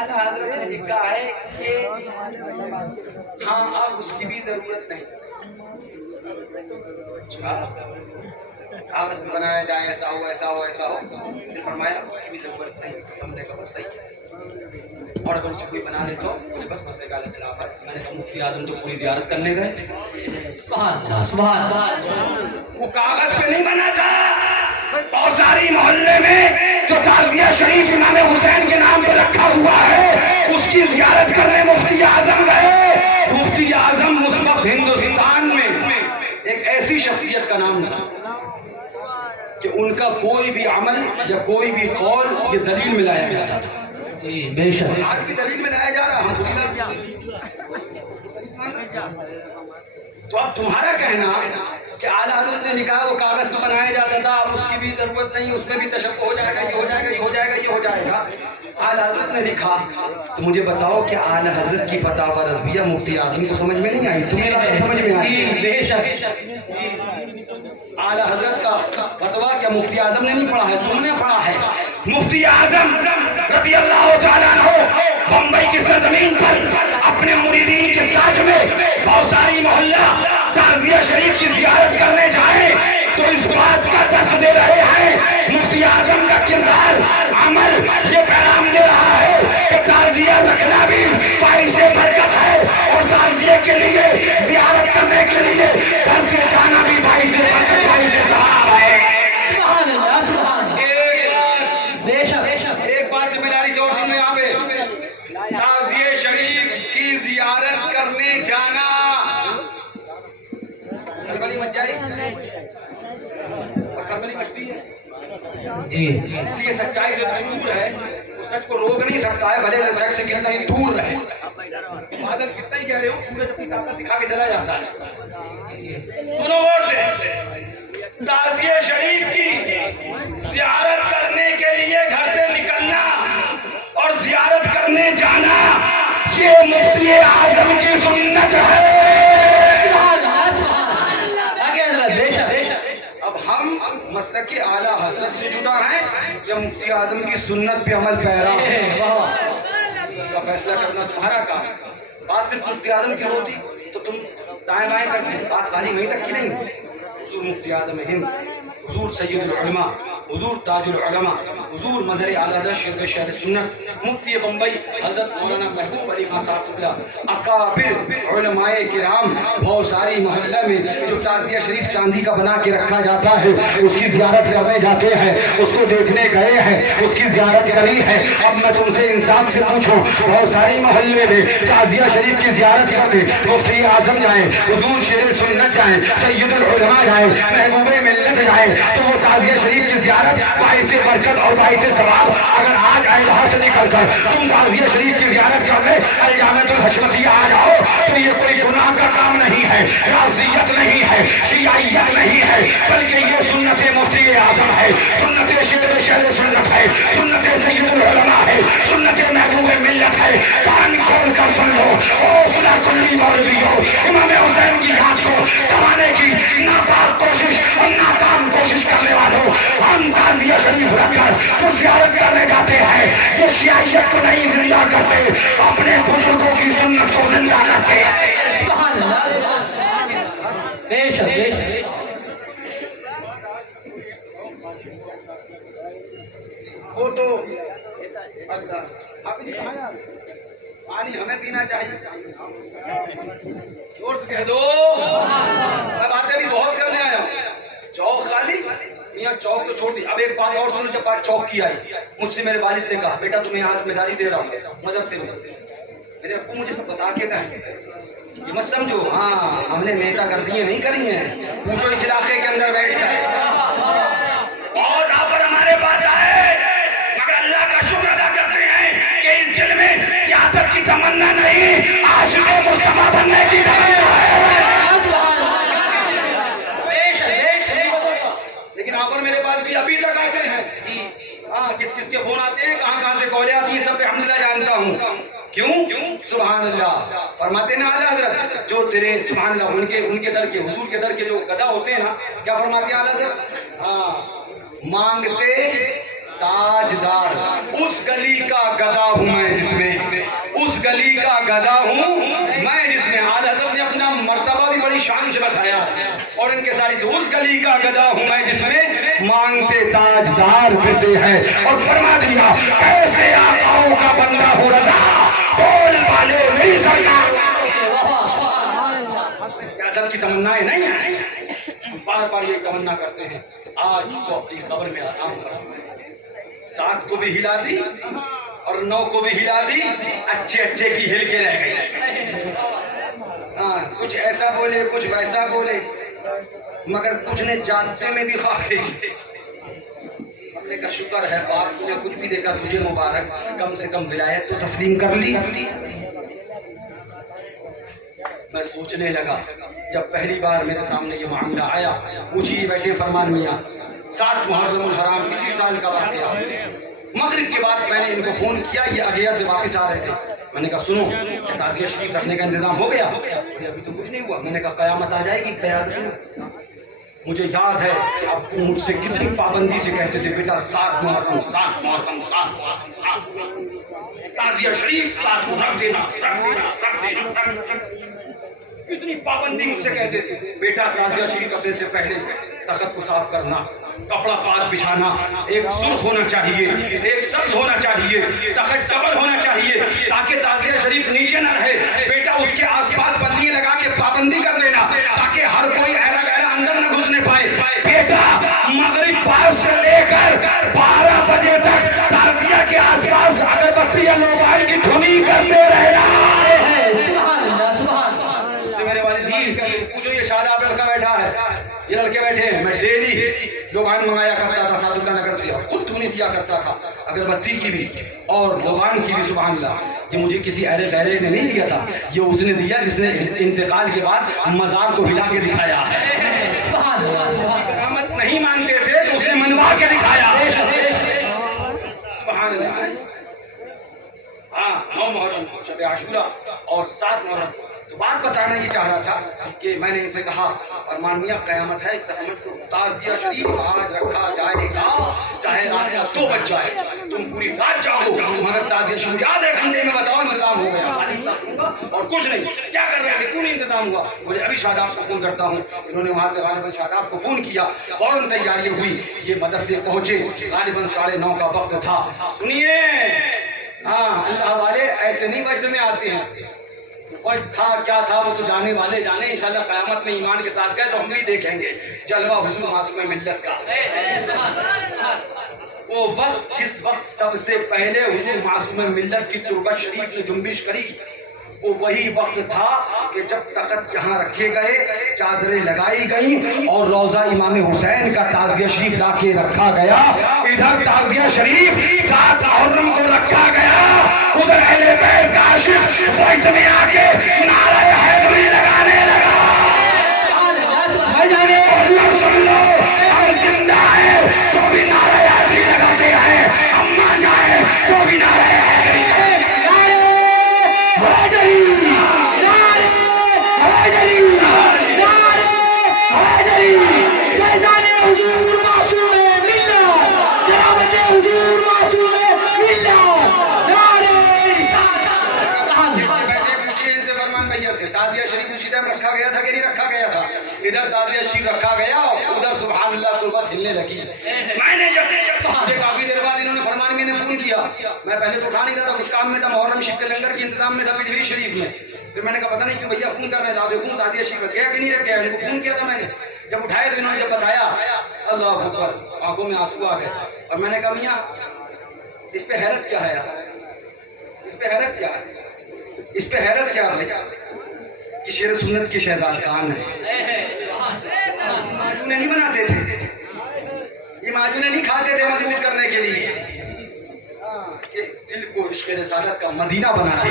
اعلیٰ حضرت نے لکھا ہے کہ ہاں اب اس کی بھی ضرورت نہیں. کاغذ میں بنایا جائے ایسا ہو ایسا ہو ایسا ہو. پھر فرمایا اس کی بھی ضرورت نہیں. ہم نے کہا بس صحیح ہے. اور اگر اسے کوئی بنا دے تو مجھے بس مسئلے کا خلاف ہے. میں نے کہا مفتی اعظم تو پوری زیارت کرنے گئے. سبحان اللہ سبحان اللہ. وہ کاغذ پہ نہیں بنا تھا. اوزاری محلے میں جو تعزیہ شریف امام حسین کے نام پہ رکھا ہوا ہے اس کی زیارت کرنے مفتی اعظم گئے. مفتی اعظم اس وقت ہندوستان میں ایک ایسی شخصیت کا نام تھا کہ ان کا کوئی بھی عمل یا کوئی بھی قول یہ دلیل میں لایا جاتا تھا. بے شک. آج کی دلیل میں لایا جا رہا ہے. تو اب تمہارا کہنا کہ اعلیٰ حضرت نے لکھا وہ کاغذ میں بنایا جاتا تھا اب اس کی بھی ضرورت نہیں. اس میں بھی تشبہ ہو جائے گا یہ ہو جائے گا یہ ہو جائے گا یہ ہو جائے گا. اعلیٰ حضرت نے لکھا تو مجھے بتاؤ کہ اعلیٰ حضرت کی فتاوی رضویہ مفتی اعظم کو سمجھ میں نہیں آئی؟ تمہیں سمجھ میں آئی؟ بے شک. اعلیٰ حضرت کا فتویٰ کیا مفتی اعظم نے نہیں پڑھا ہے؟ تم نے پڑھا ہے. مفتی اعظم رضی اللہ تعالیٰ عنہ بمبئی کی سرزمین پر اپنے مریدین کے ساتھ میں بوساری محلہ تعزیہ شریف کی زیارت کرنے جائیں تو اس بات کا درس دے رہے ہیں. مفتی اعظم کا کردار عمل یہ پیغام دے رہا ہے کہ تعزیہ رکھنا بھی باعث برکت ہے اور تعزیہ کے لیے زیارت کرنے کے لیے گھر سے جانا بھی باعث برکت باعث ثواب ہے. سبحان اللہ سبحان اللہ. بے شک بے شک. ایک بات ذمہ داری سے اور سنو یہاں پہ. تعزیہ شریف کی زیارت کرنے جانا کلبلی مچ جائے اور کلبلی مچتی ہے. جی اس لیے سچائی سے دور ہے وہ سچ کو روک نہیں سکتا ہے بھلے سچ سے کتنا ہی دور رہے. بادل کتنا ہی کہہ رہے ہو سورج اپنی طاقت دکھا کے چلا جاتا ہے. سنو غور سے. تعزیہ شریف کی زیارت کرنے کے لیے گھر سے نکلنا اور زیارت کرنے جانا یہ مفتی اعظم کی سنت ہے. اب ہم مسلک اعلیٰ حضرت سے جدا ہیں یا مفتی اعظم کی سنت پہ عمل پیرا ہیں؟ اس کا فیصلہ کرنا تمہارا کام. بات صرف مفتی اعظم کی ہوتی تو تم دائیں بائیں کرتے. بات خالی وہیں تک کی نہیں. حضور مفتی اعظم ہند، حضور سید العلماء، حضور تاج العلماء، حضور مظہر اعلیٰ حضرت شیخ شہر سنت مفتی بمبئی حضرت مولانا محبوب علی خان صاحب قبلہ اکابر علماء کرام بوساری محلہ میں جو تعزیہ شریف چاندی کا بنا کے رکھا جاتا ہے اس کی زیارت کرنے جاتے ہیں. اس کو دیکھنے گئے ہیں، اس کی زیارت کری ہے. اب میں تم سے انصاف سے پوچھوں بوساری محلے میں تعزیہ شریف کی زیارت کرتے مفتی اعظم جائیں، حضور شیر سنت جائیں، سید العلماء جائیں، محبوب ملت جائیں تو وہ تعزیہ شریف کی زیارت باعث برکت اور باعث ثواب. اگر آج ایدھا سے نکل کر تم تعزیہ شریف کی زیارت کرنے الجامعۃ الحشمتیہ آ جاؤ تو یہ کوئی گناہ کا کام نہیں ہے، رافضیت نہیں ہے، شیعیت نہیں ہے، بلکہ یہ سنت مفتی اعظم ہے، سنت شہر سنت ہے، سنت سید العلماء ہے، سنت محبوب ملت ہے. کان کھول کر سن لو. اوصلہ کلی مولویوں امام حسین کی یاد کو دبانے کی ناپاک کوشش اور ناکام کوشش کرنے والوں ہم تعزیہ شریف رکھ کر تو زیارت کرنے جاتے ہیں. یہ شیعیت کو نہیں زندہ کرتے، اپنے بزرگوں کی سنت کو زندہ کرتے. سبحان اللہ سبحان اللہ. بے شک بے شک. وہ تو اللہ پانی ہمیں پینا چاہیے. زور سے کہہ دو. میں باتیں بھی بہت کرنے آیا ہوں. چوک خالی میاں چوک تو چھوٹی. اب ایک بات اور سنو. جب بات چوک کی آئی مجھ سے میرے والد نے کہا بیٹا تمہیں یہاں ذمہ داری دے رہا ہوں مدرسے میں. میرے ابو مجھے سب بتا کے گئے. یہ مت سمجھو ہاں ہم نے نیتا گردیاں نہیں کری ہیں. پوچھو اس علاقے کے اندر بیٹھ کر اور یہاں پر ہمارے پاس آئے مگر اللہ کا شکر ادا کرتے ہیں کہ اس دل میں سیاست کی تمنا نہیں عاشق مصطفیٰ بننے کی تمنا ہے. لیکن یہاں پر میرے پاس بھی ابھی تک آتے ہیں. ہاں کس کس کے فون آتے ہیں کہاں کہاں سے کالیں آتی ہیں سب پہ الحمدللہ جانتا ہوں. کیوں؟ سبحان اللہ. فرماتے ہیں اعلیٰ حضرت جو تیرے سبحان اللہ ان کے در کے حضور کے در کے جو گدا ہوتے ہیں نا کیا فرماتے ہیں اعلیٰ حضرت؟ ہاں مانگتے تاجدار، اس گلی کا گدا ہوں میں جس میں، اس گلی کا گدا ہوں میں جس میں. آج حضرت نے اپنا مرتبہ بھی بڑی شان سے بتایا اور ان کے ساری سے اس گلی کا گدا ہوں میں جس میں مانگتے تاجدار پھرتے ہیں. اور فرما دیا کیسے آقاؤں کا بندہ ہو رضا بول والے میری سرکار. سیاست کی تمنائیں نہیں ہیں، بار بار یہ تمنا کرتے ہیں. آج تو اپنی قبر میں آرام کرا، 7 کو بھی ہلا دی اور 9 کو بھی ہلا دی، اچھے اچھے کی ہل کے رہ گئی. ہاں کچھ ایسا بولے کچھ ویسا بولے مگر کچھ نے جانتے میں بھی خواہ کی. اپنے کا شکر ہے آپ نے کچھ بھی دیکھا تجھے مبارک، کم سے کم ولایت تو تسلیم کر لی. میں سوچنے لگا جب پہلی بار میرے سامنے یہ معاملہ آیا، پوچھیے بیٹھے فرمان میاں 7 محرم الحرام اسی سال کا واقعہ. مغرب کے بعد میں نے ان کو فون کیا، یہ اگیا سے واپس آ رہے تھے. میں نے کہا سنو تعزیہ شریف رکھنے کا انتظام ہو گیا؟ ابھی تو کچھ نہیں ہوا. میں نے کہا قیامت آ جائے گی قیادت. مجھے یاد ہے آپ کو مجھ سے کتنی پابندی سے کہتے تھے بیٹا 7 محرم 7 محرم 7 محرم 7 محرم تعزیہ شریف 7 کو رکھ دینا رکھ دینا رکھ دینا رکھ دینا. کتنی پابندی مجھ سے کہتے تھے بیٹا تعزیہ شریف رکھنے سے پہلے تخت کو صاف کرنا، کپڑا پاک بچھانا، ایک سرخ ہونا چاہیے، ایک سبز ہونا چاہیے، تخت ڈبل ہونا چاہیے تاکہ تعزیہ شریف نیچے نہ رہے. بیٹا اس کے آس پاس بندیاں لگا کے پابندی کر دینا تاکہ ہر کوئی ایرا گیرا اندر نہ گھسنے پائے. بیٹا مغرب 5 سے لے کر 12 بجے تک تعزیہ کے آس پاس اگربتی یا لوبان کی دھنی کرتے رہنا. میرے والدین پوچھو یہ شاداب لڑکا بیٹھا ہے، یہ لڑکے بیٹھے ہیں. میں ڈیلی لوبان منگایا کرتا تھا سعد اللہ نگر سے، خود دھنی دیا کرتا تھا اگربتی کی بھی اور لوبان کی بھی. سبحان اللہ. یہ مجھے کسی ایرے غیرے نے نہیں دیا تھا، یہ اس نے دیا جس نے انتقال کے بعد مزار کو ہلا کے دکھایا ہے. کرامت نہیں مانتے تھے تو اس نے منوا کے دکھایا. سبحان اللہ. ہاں 9 محرم شب عاشورہ اور 7 محرم. تو بات بتانا یہ چاہ رہا تھا کہ میں نے ان سے کہا فرمان میاں قیامت ہے تعزیہ شریف آج رکھا جائے گا چاہے رات کا 2 بج جائے، تم پوری رات چاہو مگر تعزیہ شریف آدھے گھنٹے میں بتاؤ انتظام ہو گیا. خالی اور کچھ نہیں. کیا کر رہے ہیں کیوں نہیں انتظام ہوا؟ مجھے ابھی شاداب کو فون کرتا ہوں. انہوں نے وہاں سے غالباً شاداب کو فون کیا، فوراً تیاری ہوئی. یہ مدرسے پہنچے، غالباً 9:30 کا وقت تھا. سنیے ہاں اللہ والے ایسے نہیں وجد میں آتے ہیں، اور تھا کیا تھا وہ تو جانے والے جانے. انشاءاللہ قیامت میں ایمان کے ساتھ گئے تو ہم بھی دیکھیں گے جلوہ حضور معصوم ملت کا. وہ وقت جس وقت سب سے پہلے حضور معصوم ملت کی تربت شریف نے جنبش کری، وہ وہی وقت تھا کہ جب تخت یہاں رکھے گئے، چادریں لگائی گئیں اور روضہ امام حسین کا تعزیہ شریف لا کے رکھا گیا. ادھر تعزیہ شریف 7 محرم کو رکھا گیا، ادھر اہل بیت کا عاشق وقت میں آ کے نعرہ حیدری لگانے لگا. اللہ سن لو ہم زندہ ہے تو بھی نعرہ حیدری لگاتے ہیں، اما جائے تو بھی نعرہ حیدری. تعزیہ شریف اسی ٹائم رکھا گیا تھا کہ نہیں رکھا گیا تھا؟ ادھر تعزیہ شریف رکھا گیا، ادھر سبحان اللہ تربت ہلنے لگی. میں نے جب کافی دیر بعد انہوں نے فرمان میں نے فون کیا، میں پہلے تو اٹھا نہیں تھا، کچھ کام میں تھا، محرم شریف کے لنگر کے انتظام میں تھا پنجوی شریف میں. پھر میں نے کہا پتہ نہیں کیوں بھیا فون کر رہے ہیں، دیکھوں تعزیہ شریف رکھ گیا کہ نہیں رکھ گیا. ان کو فون کیا تھا میں نے، جب اٹھائے تو انہوں نے جب بتایا اللہ اکبر آنکھوں میں آنسو آ گئے. اور میں نے کہا میاں اس پہ حیرت کیا ہے، اس پہ حیرت کیا ہے، اس پہ حیرت کیا ہے کہ شیر سنت کے شہزاد خان ہیں. معجونے نہیں بناتے تھے، یہ معجونے نہیں کھاتے تھے مضبوط کرنے کے لیے، دل کو عشق رسالت کا مدینہ بناتے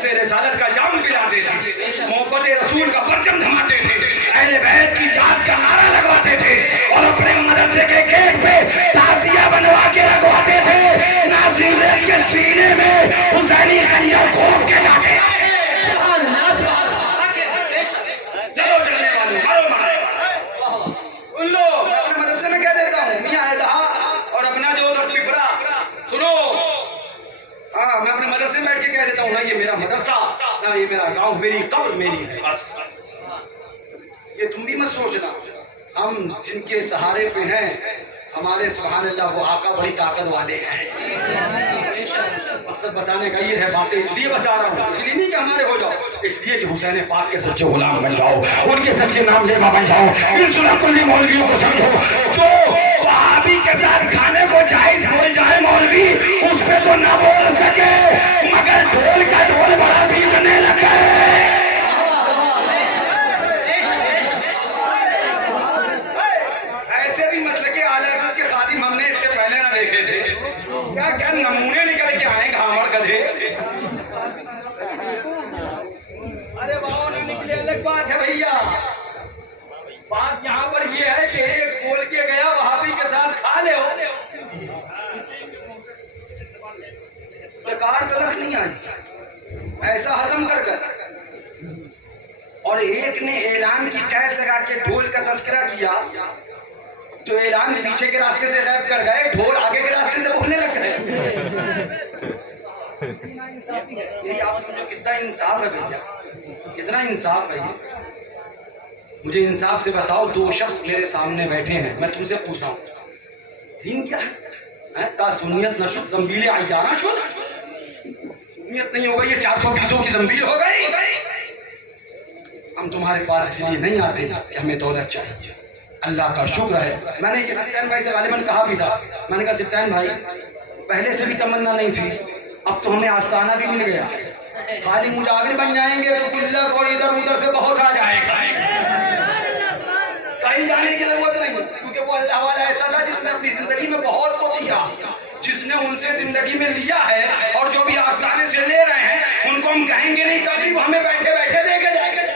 تھے، رسالت کا جام پلاتے تھے، محبت رسول کا پرچم دھماتے تھے، اہل بیت کی یاد کا نعرہ لگواتے تھے اور اپنے مدرسے کے گیٹ پہ تعزیہ بنوا کے رکھواتے تھے. ناصرین کے سینے میں حسینی خنجر کھوپ کے جاتے تھے. چلو چلنے والے مرو مارے ان لوگ اپنے مدرسے میں کہہ دیتا ہوں میاں دیتا ہوں نہ یہ میرا مدرسہ، نہ یہ میرا گاؤں، میری قبر میری ہے بس۔ یہ تم بھی مت سوچنا، ہم جن کے سہارے پہ ہیں ہمارے سبحان اللہ وہ آقا بڑی طاقت والے ہیں۔ مقصد بتانے کا یہ ہے، باتیں اس لیے بتا رہا ہوں، اس لیے نہیں کہ ہمارے ہو جاؤ، اس لیے کہ حسین پاک کے سچے غلام بن جاؤ، ان کے سچے نام زیبا بن جاؤ۔ ان سنا کلی مولویوں کو سمجھو، جو وہابی کے ساتھ کھانے کو جائز بول جائے مولوی، اس پہ تو نہ بول سکے مگر ڈھول کا ڈھول بڑا پیٹنے لگ گئے۔ ایسے بھی مسلک اعلی حضرت کے خادم ہم نے اس سے پہلے نہ دیکھے تھے، کیا کیا نمونے نکل کے آئے گھامڑ گدھے۔ ارے باؤ نہ نکلے الگ بات ہے بھیا، بات یہاں پر یہ ہے کہ ایک بول کے گیا وہابی کے ساتھ کھا لے ہو، بیکار تلک نہیں آئی، ایسا ہضم کر کر۔ اور ایک نے اعلان کی قید لگا کے ڈھول کا تذکرہ کیا تو اعلان پیچھے کے راستے سے غائب کر گئے، ڈھول آگے کے راستے سے بولنے لگ گئے۔ یہی آپ سمجھو کتنا انصاف ہے بھیا، کتنا انصاف ہے یہ۔ مجھے انصاف سے بتاؤ، دو شخص میرے سامنے بیٹھے ہیں، میں تم سے پوچھ رہا ہوں دین کیا ہے؟ تا سنیت نہ شد زنبیل عیارہ شد، سنیت نہیں ہو گئی، یہ 420 کی زنبیل ہو گئی۔ ہم تمہارے پاس اس لیے نہیں آتے کہ ہمیں دولت چاہیے، اللہ کا شکر ہے۔ میں نے یہ سبطین بھائی سے غالباً کہا بھی تھا، میں نے کہا سبطین بھائی پہلے سے بھی تمنا نہیں تھی، اب تو ہمیں آستانہ بھی مل گیا، خالی مجاور بن جائیں گے تو گلک اور ادھر ادھر سے بہت آ جائے گا، کہیں جانے کی ضرورت نہیں، کیونکہ وہ اللہ والا ایسا تھا جس نے اپنی زندگی میں بہت کو دیا، جس نے ان سے زندگی میں لیا ہے، اور جو بھی آستانے سے لے رہے ہیں ان کو ہم کہیں گے نہیں، کبھی وہ ہمیں بیٹھے بیٹھے دے کے جائیں گے۔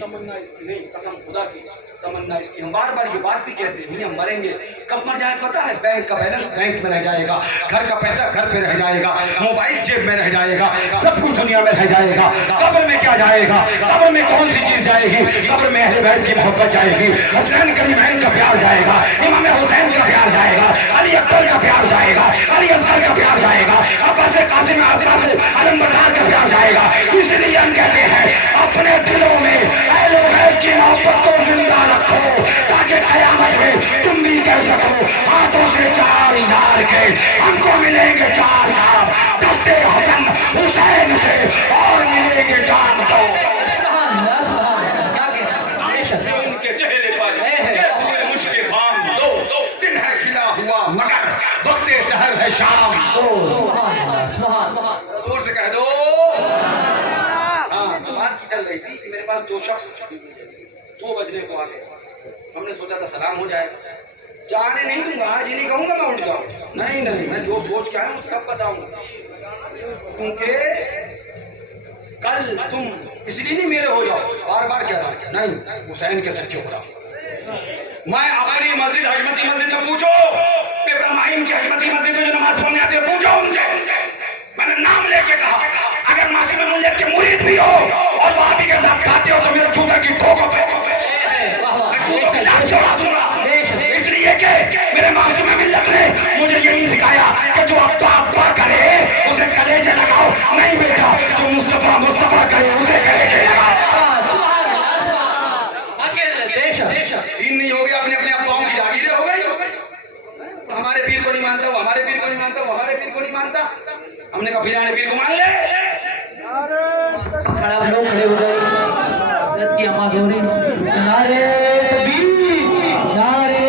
تمنا اس کی نہیں، قسم خدا کی تمنا اس کی، ہم بار بار یہ بات بھی کہتے ہیں ہم مریں گے، کب مر جائے پتہ ہے؟ بینک کا بیلنس بینک میں رہ جائے گا، گھر کا پیسہ گھر پہ رہ جائے گا، موبائل جیب میں رہ جائے گا، سب کچھ دنیا میں رہ جائے گا، قبر میں کیا جائے گا؟ قبر میں کون سی چیز جائے گی؟ قبر میں اہل بیت کی محبت جائے گی، حسنین کریمین کا پیار جائے گا، امام حسین کا پیار جائے گا، علی اکبر کا پیار جائے گا، علی اصغر کا پیار جائے گا، عباس قاسم عباس علمبردار کا پیار جائے گا۔ اس لیے ہم کہتے ہیں اپنے دلوں میں اہل بیت کی محبت کو زندہ رکھو، تاکہ قیامت میں تم بھی کہہ سکو ہاتھوں سے 4 یار کے ہم کو ملیں گے 4 جام، دستے حسن حسین سے اور ملیں گے جام دو۔ سبحان اللہ سبحان اللہ، کیا کہنا ہے؟ ان کے چہرے پر ہوئے مشک خام دو، دن ہے کھلا ہوا مگر وقت سحر ہے شام۔ سبحان اللہ سبحان اللہ، زور سے کہہ دو۔ ہاں بات کی چل رہی تھی کہ میرے پاس 2 شخص 2 بجنے کو آ گئے، ہم نے سوچا تھا سلام ہو جائے، جانے نہیں دوں گا، آج ہی نہیں کہوں گا میں اٹھ جاؤں، نہیں نہیں، میں جو سوچ کے آیا ہوں سب بتاؤں گا، کیونکہ کل تم اس لیے نہیں میرے ہو جاؤ، بار بار کہہ رہا ہوں نہیں، حسین کے سچے ہو رہا۔ میں اپنی مسجد حجمتی مسجد میں پوچھو، ابراہیم کی حجمتی مسجد میں جو نماز پڑھنے آتے ہیں پوچھو ان سے، میں نے نام لے کے کہا اگر معصوم ملت کے مرید بھی ہو اور وہابی کے ساتھ کھاتے ہو تو میرے جوتے کی ٹھوکوں پہ اس لیے کہ میرے معصوم ملت نے مجھے یہ نہیں سکھایا کہ جو ابا ابا کرے اسے کلیجے لگاؤ، نہیں بیٹا جو مصطفیٰ مصطفیٰ کرے اسے کلیجے لگاؤ۔ دین نہیں ہو گیا، اپنے اپنے اباؤں کی جاگیریں ہو گئی، ہمارے پیر کو نہیں مانتا، وہ ہمارے پیر کو نہیں مانتا، وہ ہمارے پیر کو نہیں مانتا، ہم نے کہا پھرانے پیر کو مان لے۔ کھڑا لوگ کھڑے ہو جائے، حضرت کی آواز ہو رہی، نعرے تکبیر، نعرے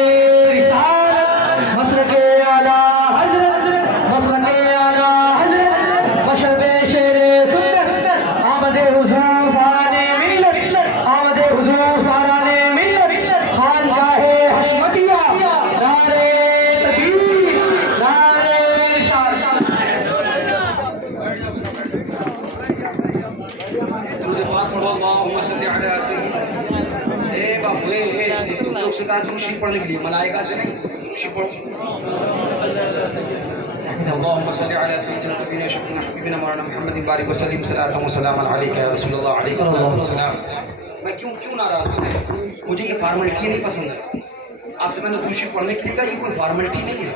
رسالت، مسلک اعلیٰ حضرت، مسلک اعلیٰ حضرت، مشرب شیر سنت، آمد حضور فاران ملت، آمد حضور فاران ملت، خانقاہ حشمتیہ، نعرے تکبیر، نعرے رسالت۔ اللہم صلی علی سیدنا، اے باپ تم لوگ سے کہا درود شریف پڑھنے کے لیے، ملائکہ سے نہیں، درود شریف پڑھو۔ اللہم صلی علی سیدنا نبینا شفیعنا حبیبنا مولانا محمد بارک وسلم صلاۃ و سلام علیک یا رسول اللہ علیہ السلام۔ میں کیوں ناراض ہوں؟ مجھے یہ فارمیلٹی نہیں پسند ہے، آپ سے میں نے درود شریف پڑھنے کے لیے کہا، یہ کوئی فارمیلٹی نہیں ہے۔